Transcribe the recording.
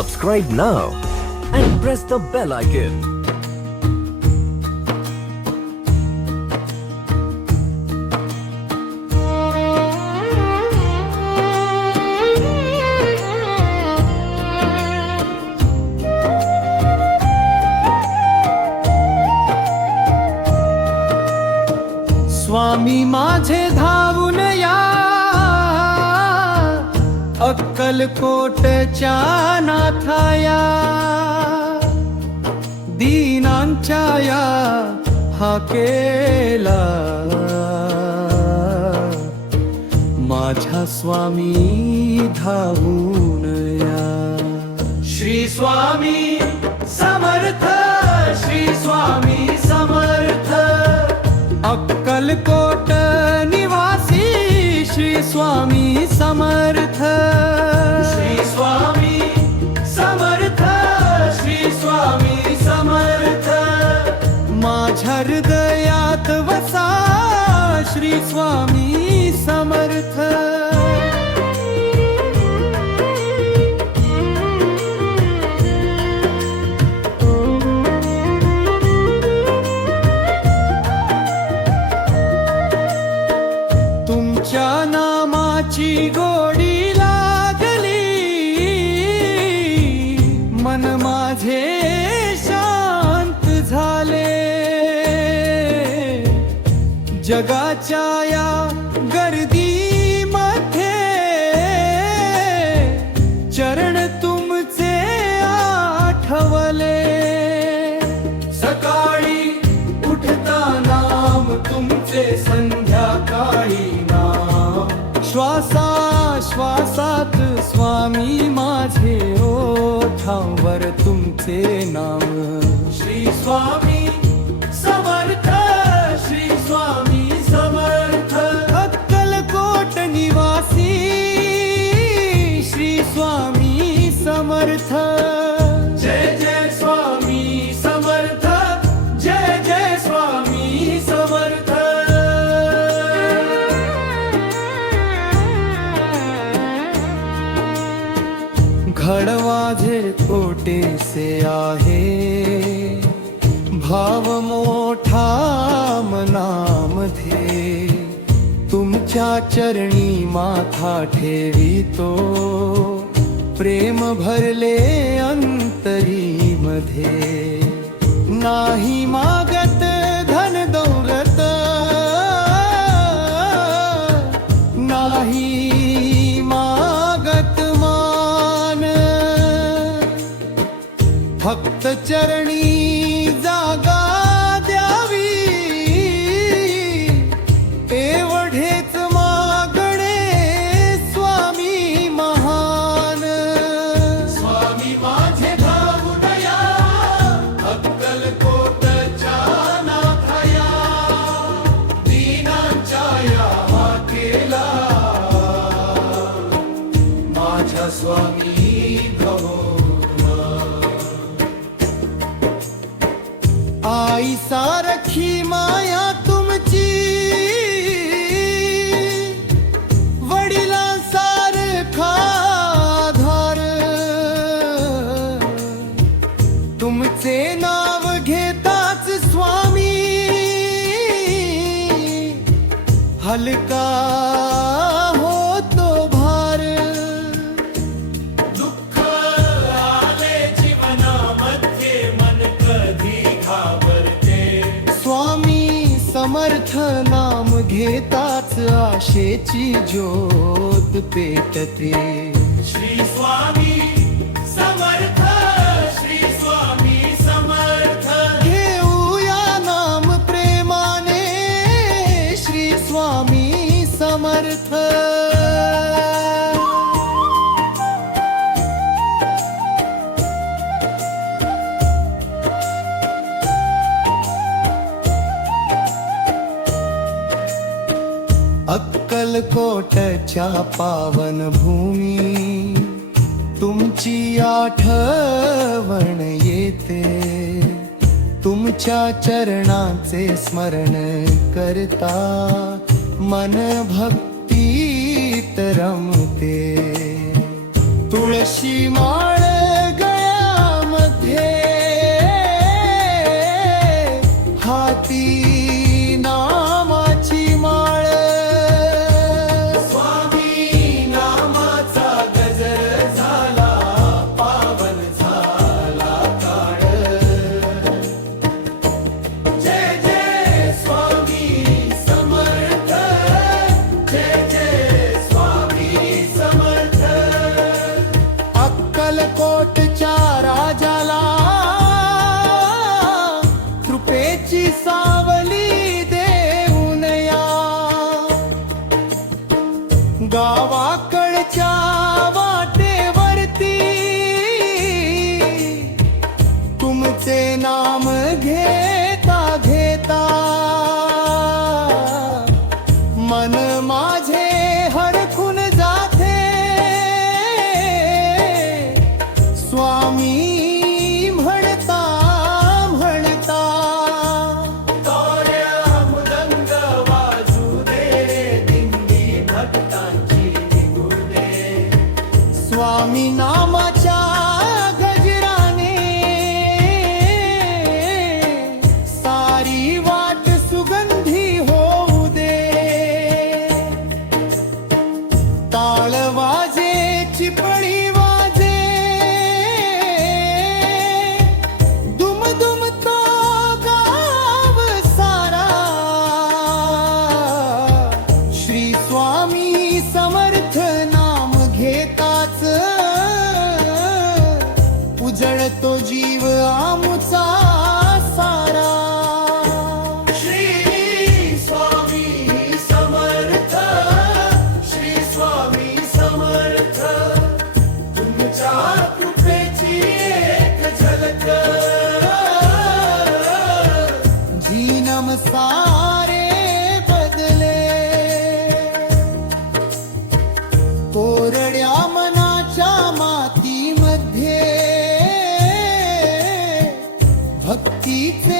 Subscribe now and press the bell icon. स्वामी माझे धावून या अक्कलकोटच्या नाथाया, दीनांच्या या हाकेला माझ्या स्वामी धावून या. श्री स्वामी समर्थ, श्री स्वामी समर्थ, अक्कलकोट निवासी श्री स्वामी समर्थ. श्री स्वामी समर्थ, श्री स्वामी समर्थ, माझ्या हृदयात वसा श्री स्वामी समर्थ. तुमच्या नामाची गोडी लागली, मन माझे शांत झाले. जगाच्या या गर्दीमध्ये चरण तुमचे आठवले. सकाळी उठता नाम तुमचे, संध्याकाळी श्वासा श्वासात स्वामी माझे ओठांवर तुमचे नाम. श्री स्वामी समर्थ, श्री स्वामी समर्थ, अक्कलकोट निवासी श्री स्वामी समर्थ. जय जय स्वामी समर्थ, जय जय स्वामी समर्थ. घडवाझे कोटे से आहे, भाव मोठा मनामध्ये. तुमच्या चरणी माथा ठेवितो, प्रेम भरले अंतरी मध्ये. नाही मागत धन दौलत, नाही मागत मान, फक्त चरणी जागा द्यावी एवढेच मागणे स्वामी महान. स्वामी माझे धावून या अक्कलकोटच्या नाथाया, दीनांच्या या हाकेला माझ्या स्वामी धावून. आई सारखी माया तुमची, वडिलांसारखा आधार. तुमचे नाव घेताच स्वामी हलका होतो भार. दुःख आले जीवनामध्ये मन कधी घाबरते, स्वामी समर्थ नाम घेताच आशेची ज्योत पेटते. श्री स्वामी समर्थ, श्री स्वामी समर्थ, घेऊया नाम प्रेमाने श्री स्वामी समर्थ. अक्कलकोटच्या पावन भूमी तुमची आठवण येते. तुमच्या चरणाचे स्मरण करता मन भक्तीत रमते. तुळशी माळ वाटेवरती तुमचे नाम घेता घेता मन माझे हरखून जाते स्वामी म्हणता म्हणता तोऱ्या मृदंग वाजू दे दिंडी भक्तांची निघू दे स्वामी नामाच्या गजराने सारी वाट सुगंधी होऊ दे टाळ वाजे चिपळी वाजे दुम दुम तो गाव सारा श्री स्वामी समर्थ नाम घेताच उजळतो जीव आमुचा सारा श्री स्वामी समर्थ श्री स्वामी समर्थ तुमच्या कृपेची एक झलक जीनम सारे बदले कोरड्या मनाच्या मातीमध्ये भक्तीचे